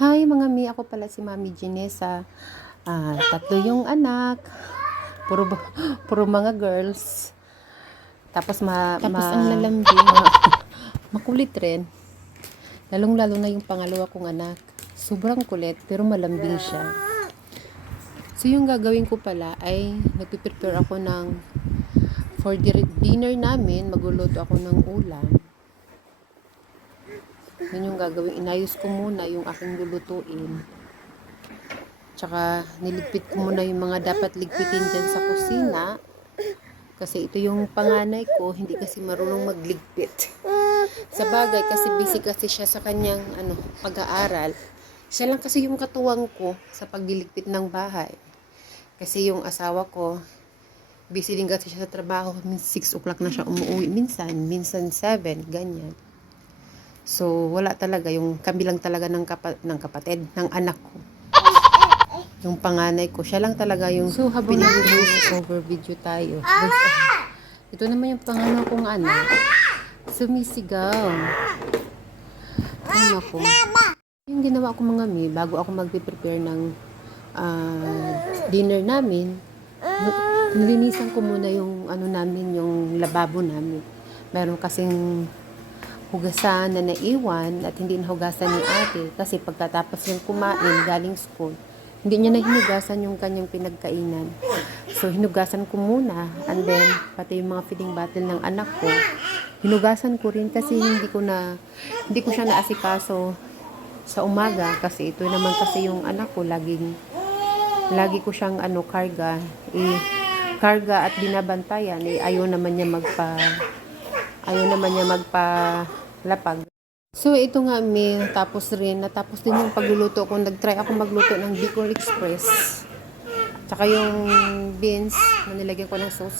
Hi mga mi, ako pala si Mami Ginesa. Tatlo yung anak. Puro, puro mga girls. Tapos ang lalambing. Makulit rin. Lalong-lalo na yung pangalawa kong anak. Sobrang kulit, pero malambing siya. So yung gagawin ko pala ay nagpiprepare ako for dinner namin. Magluluto ako ng ulam. Yun yung gagawin. Inayos ko muna yung aking lulutuin. Tsaka niligpit ko muna yung mga dapat ligpitin dyan sa kusina. Kasi ito yung panganay ko, hindi kasi marunong magligpit. Sa bagay, kasi busy kasi siya sa kanyang pag-aaral. Siya lang kasi yung katuwang ko sa pagliligpit ng bahay. Kasi yung asawa ko, busy din kasi siya sa trabaho. 6 o'clock na siya umuwi. Minsan 7, ganyan. So, wala talaga. Yung kami lang talaga ng kapatid, ng anak ko. Yung panganay ko. Siya lang talaga yung voice over video tayo. Ito naman yung panganay kong anak. Sumisigaw. Ay, naku. Yung ginawa ko mga mi, bago ako magpe-prepare ng dinner namin, nilinisan ko muna yung namin, yung lababo namin. Meron kasing hugasan na naiwan at hindi nahugasan ni ate kasi pagkatapos yung kumain galing school, hindi niya na hinugasan yung kanyang pinagkainan. So hinugasan ko muna, and then pati yung mga feeding bottle ng anak ko hinugasan ko rin kasi hindi ko siya naasikaso sa umaga kasi ito naman kasi yung anak ko lagi ko siyang karga at binabantayan, ayaw naman niya magpalapag. So ito nga natapos din yung pagluluto ko. Nagtry ako magluto ng Bicol Express. Tsaka yung beans na nilagyan ko ng sauce.